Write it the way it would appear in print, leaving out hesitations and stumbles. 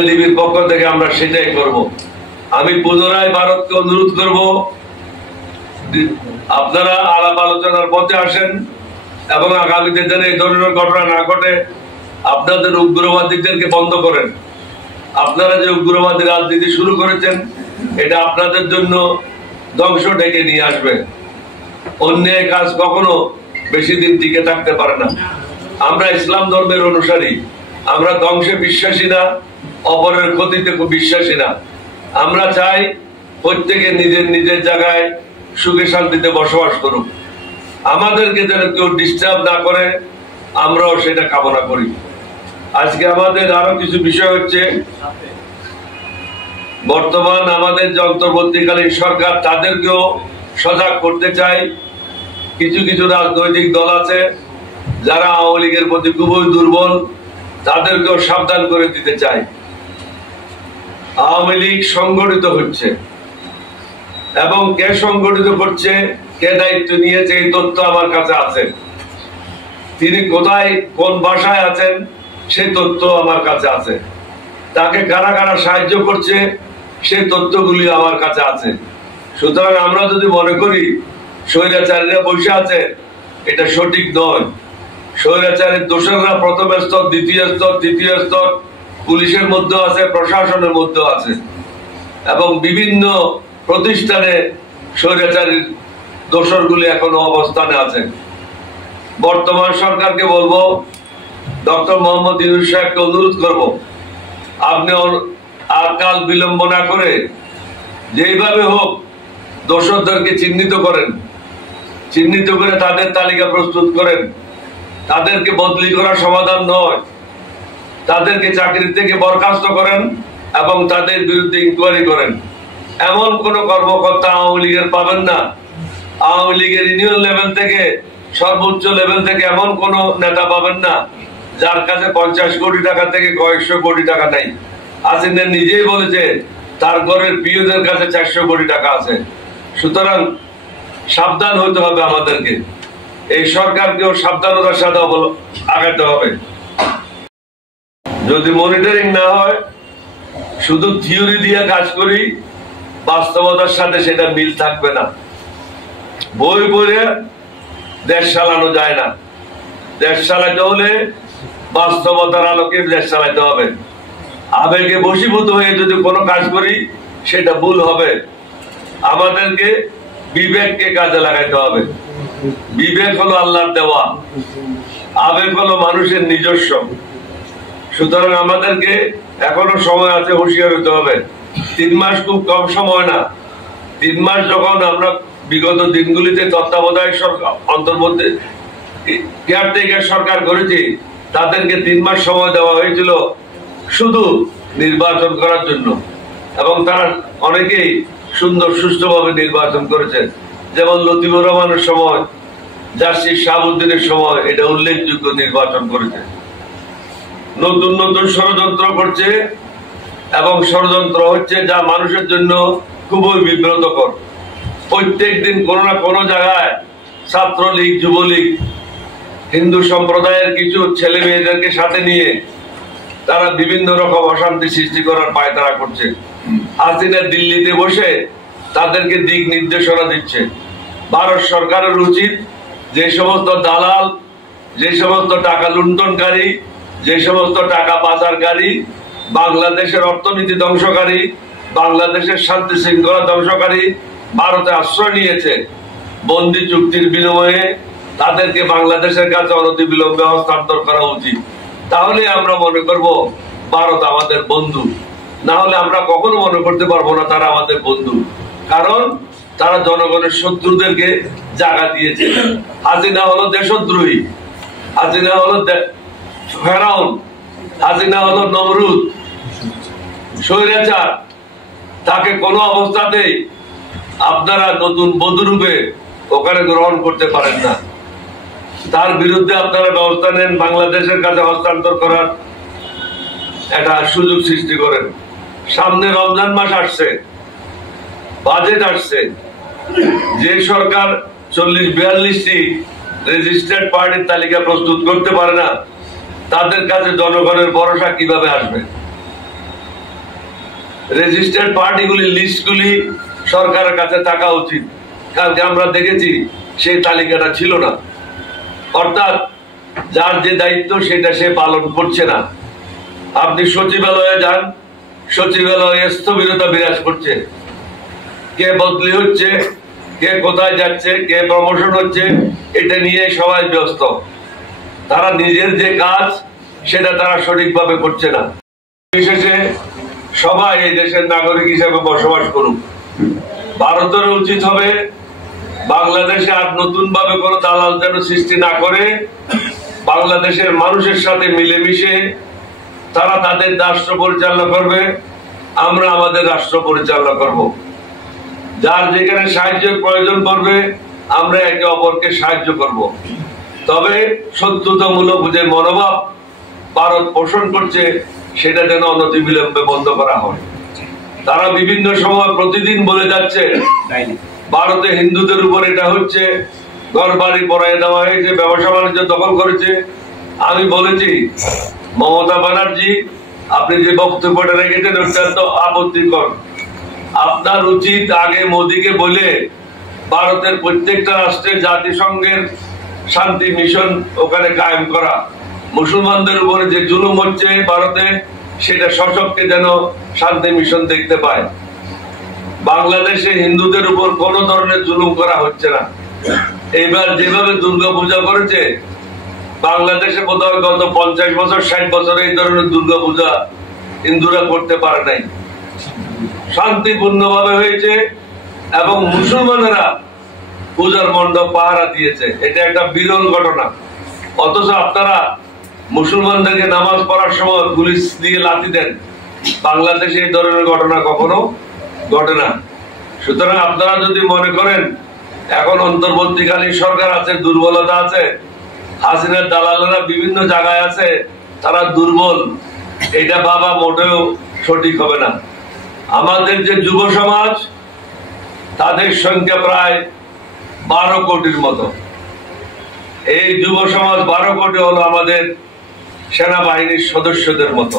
বিএনডিবির পক্ষ থেকে আমরা সেটাই করব। আমি পুনরায় ভারতকে অনুরোধ করব, আপনারা আলাপ আলোচনার পথে আসেন এবং আগামীতে যেন এই ধরনের ঘটনা না ঘটে আপনাদের উগ্রবাদীদেরকে বন্ধ করেন। আপনারা যে উগ্রবাদী রাজনীতি শুরু করেছেন এটা আপনাদের জন্য ধ্বংস ডেকে নিয়ে আসবে। অন্যায় কাজ কখনো বেশি দিন টিকে থাকতে পারে না। আমরা ইসলাম ধর্মের অনুসারী, আমরা ধ্বংসে বিশ্বাসী না, অপরের ক্ষতিতে বিশ্বাসী না। আমরা চাই প্রত্যেকে নিজের নিজের জায়গায় সুখে শান্তিতে বসবাস করুক। আমাদেরকে যেন কেউ ডিস্টার্ব না করে আমরাও সেটা কামনা করি। আজকে আমাদের আরো কিছু বিষয় হচ্ছে, বর্তমান আমাদের যে অন্তর্বর্তীকালীন সরকার তাদেরকেও সজাগ করতে চাই। কিছু কিছু রাজনৈতিক দল আছে যারা আওয়ামী লীগের প্রতি খুবই দুর্বল, তাদেরকেও সাবধান করে দিতে চাই। আওয়ামী লীগ সংগঠিত হচ্ছে এবং কে সংগঠিত করছে, কে দায়িত্ব নিয়েছে এই তথ্য আমার কাছে আছে। তিনি কোথায় কোন বাসায় আছেন সেই তথ্য আমার কাছে আছে। তাকে কারা কারা সাহায্য করছে সেই তথ্যগুলি আমার কাছে আছে। সুতরাং আমরা যদি মনে করি স্বৈরাচারীরা বসে আছে, এটা সঠিক নয়। স্বৈরাচারীর দোষররা প্রথম স্তর, দ্বিতীয় স্তর, তৃতীয় স্তর, পুলিশের মধ্যে আছে, প্রশাসনের মধ্যে আছে এবং বিভিন্ন প্রতিষ্ঠানে স্বৈরাচারীর দোষরগুলি এখনো অবস্থানে আছে। বর্তমান সরকারকে বলবো, ডক্টর মোহাম্মদ ইউনূস সাহেবকে অনুরোধ করব, আপনি আর কাল বিলম্ব না করে যেইভাবে হোক দোষরদেরকে চিহ্নিত করেন, চিহ্নিত করে তাদের তালিকা প্রস্তুত করেন। তাদেরকে বদলি করা সমাধান নয়, তাদেরকে চাকরি থেকে বরখাস্ত করেন এবং তাদের বিরুদ্ধে ইনকোয়ারি করেন। এমন কোন কর্মকর্তা আওয়ামী লীগের পাবেন না, আওয়ামী লীগের ইউনিয়ন লেভেল থেকে সর্বোচ্চ লেভেল থেকে এমন কোন নেতা পাবেন না যার কাছে 50 কোটি টাকা থেকে কয়েকশো কোটি টাকা নাই। হাসিনা নিজেই বলেছে তার ঘরের প্রিয়দের কাছে 400 কোটি টাকা আছে। সুতরাং সাবধান হতে হবে আমাদেরকে, এই সরকারকেও সাবধানতার সাথে আগাতে হবে। যদি মনিটরিং না হয়, শুধু থিওরি দিয়ে কাজ করি, বাস্তবতার সাথে সেটা মিল থাকবে না। বই পড়ে দেশ চালানো যায় না। দেশ চালাতে হলে বাস্তবতার আলোকে দেশ চালাতে হবে। আবেগে বশীভূত হয়ে যদি কোনো কাজ করি সেটা ভুল হবে। আমাদেরকে বিবেককে কাজে লাগাইতে হবে। বিবেক হলো আল্লাহর দেওয়া, আবেগ হলো মানুষের নিজস্ব। সুতরাং আমাদেরকে এখনো সময় আছে, হুঁশিয়ার হতে হবে। 3 মাস খুব কম সময় না। 3 মাস যখন আমরা বিগত দিনগুলিতে তত্ত্বাবধায়ক সরকার, অন্তর্বর্তী কেয়ারটেকার সরকার করেছি, তাদেরকে 3 মাস সময় দেওয়া হয়েছিল শুধু নির্বাচন করার জন্য এবং তারা অনেকেই সুন্দর সুষ্ঠুভাবে নির্বাচন করেছেন। যেমন লতিফুর রহমানের সময়, জাসির শাহাবুদ্দিনের সময় এটা উল্লেখযোগ্য নির্বাচন করেছে। নতুন নতুন ষড়যন্ত্র করছে এবং ষড়যন্ত্র হচ্ছে যা মানুষের জন্য খুবই বিব্রতকর। প্রত্যেক দিন কোনো না কোনো জায়গায় ছাত্রলীগ, যুবলীগ, হিন্দু সম্প্রদায়ের কিছু ছেলে মেয়েদেরকে সাথে নিয়ে তারা বিভিন্ন রকম অশান্তি সৃষ্টি করার পায়তারা করছে। হাসিনা দিল্লিতে বসে তাদেরকে দিক নির্দেশনা দিচ্ছে। ভারত সরকারের উচিত যে সমস্ত দালাল, যে সমস্ত টাকা লুণ্ঠনকারী, যে সমস্ত টাকা পাচারকারী, বাংলাদেশের অর্থনীতি ধ্বংসকারী, বাংলাদেশের শান্তি শৃঙ্খলা ধ্বংসকারী ভারতে আশ্রয় নিয়েছে, বন্দি চুক্তির বিনিময়ে তাদেরকে বাংলাদেশের কাছে অনতিবিলম্বে হস্তান্তর করা উচিত। তাহলে আমরা মনে করব ভারত আমাদের বন্ধু। না হলে আমরা কখনো মনে করতে পারবো না তারা আমাদের বন্ধু, কারণ তারা জনগণের শত্রুদেরকে জায়গা দিয়েছে। হাসিনা হলো দেশদ্রোহী, হাসিনা হলো ফেরাউন, হাসিনা হলো নমরুদ, স্বৈরাচার। তাকে কোনো অবস্থাতেই আপনারা নতুন বধূরূপে ওখানে গ্রহণ করতে পারেন না। তার বিরুদ্ধে আপনারা ব্যবস্থা নেন, বাংলাদেশের কাছে হস্তান্তর করার একটা সুযোগ সৃষ্টি করেন। সামনে রমজান মাস আসছে, বাজেট আসছে। যে সরকার 40-42টি রেজিস্টার্ড পার্টির তালিকা প্রস্তুত করতে পারে না, তাদের কাছে জনগণের ভরসা কিভাবে আসবে? রেজিস্টার্ড পার্টিগুলি লিস্টগুলি সরকারের কাছে থাকা উচিত। কালকে আমরা দেখেছি সেই তালিকাটা ছিল না, অর্থাৎ যার যে দায়িত্ব সেটা সে পালন করছে না। আপনি সচিবালয়ে যান, সচিবালয়ে স্থবিরতা বিরাজ করছে, কে বদলি হচ্ছে, কে কোথায় যাচ্ছে, কে প্রমোশন হচ্ছে, এটা নিয়ে সবাই ব্যস্ত। তারা নিজের যে কাজ সেটা তারা সঠিকভাবে করছে না। বিশেষে সবাই এই দেশের নাগরিক হিসেবে বসবাস করুক। ভারতের উচিত হবে বাংলাদেশে আর নতুন ভাবে কোনো দালাল যেন সৃষ্টি না করে, বাংলাদেশের মানুষের সাথে মিলেমিশে তারা তাদের রাষ্ট্র পরিচালনা করবে, আমরা আমাদের রাষ্ট্র পরিচালনা করব। যার যেখানে সাহায্যের প্রয়োজন পড়বে আমরা একে অপরকে সাহায্য করব। তবে শত্রুতামূলক যে মনোভাব ভারত পোষণ করছে সেটা যেন অনতিবিলম্বে বন্ধ করা হয়। তারা বিভিন্ন সময় প্রতিদিন বলে যাচ্ছে ভারতে হিন্দুদের উপর এটা হচ্ছে, ঘর বাড়ি পড়ায় দেওয়া হয়েছে, ব্যবসা বাণিজ্য দখল করেছে। আমি বলেছি মমতা ব্যানার্জি, আপনি যে বক্তব্যটা রেখেছেন অত্যন্ত আপত্তিকর। আপনার উচিত আগে মোদীকে বলে ভারতের প্রত্যেকটা রাষ্ট্রে জাতিসংঘের শান্তি মিশন ওখানে কায়েম করা। মুসলমানদের উপরে যে জুলুম হচ্ছে ভারতে সেটা সশক্তি যেন শান্তি মিশন দেখতে পায়। বাংলাদেশে হিন্দুদের উপর কোন ধরনের জুলুম করা হচ্ছে না। এইবার যেভাবে দুর্গাপূজা করেছে বাংলাদেশে বোধহয় গত 50 বছর 60 বছরে এই ধরনের দুর্গাপূজা হিন্দুরা করতে পারে নাই। শান্তিপূর্ণ ভাবে হয়েছে এবং মুসলমানেরা পূজার মণ্ডপ পাহারা দিয়েছে। এটা একটা বিরল ঘটনা। অথচ আপনারা মুসলমানদেরকে নামাজ পড়ার সময় পুলিশ দিয়ে লাথি দেন। বাংলাদেশে এই ধরনের ঘটনা কখনো ঘটে না। সুতরাং আপনারা যদি মনে করেন এখন অন্তর্বর্তীকালীন সরকার আছে, দুর্বলতা আছে, হাসিনার দালালেরা বিভিন্ন জায়গায় আছে, তারা দুর্বল, এটা ভাবা মোটেও সঠিক হবে না। আমাদের যে যুব সমাজ তাদের সংখ্যা প্রায় 12 কোটির মতো। এই যুব সমাজ 12 কোটি হলো আমাদের সেনাবাহিনীর সদস্যদের মতো।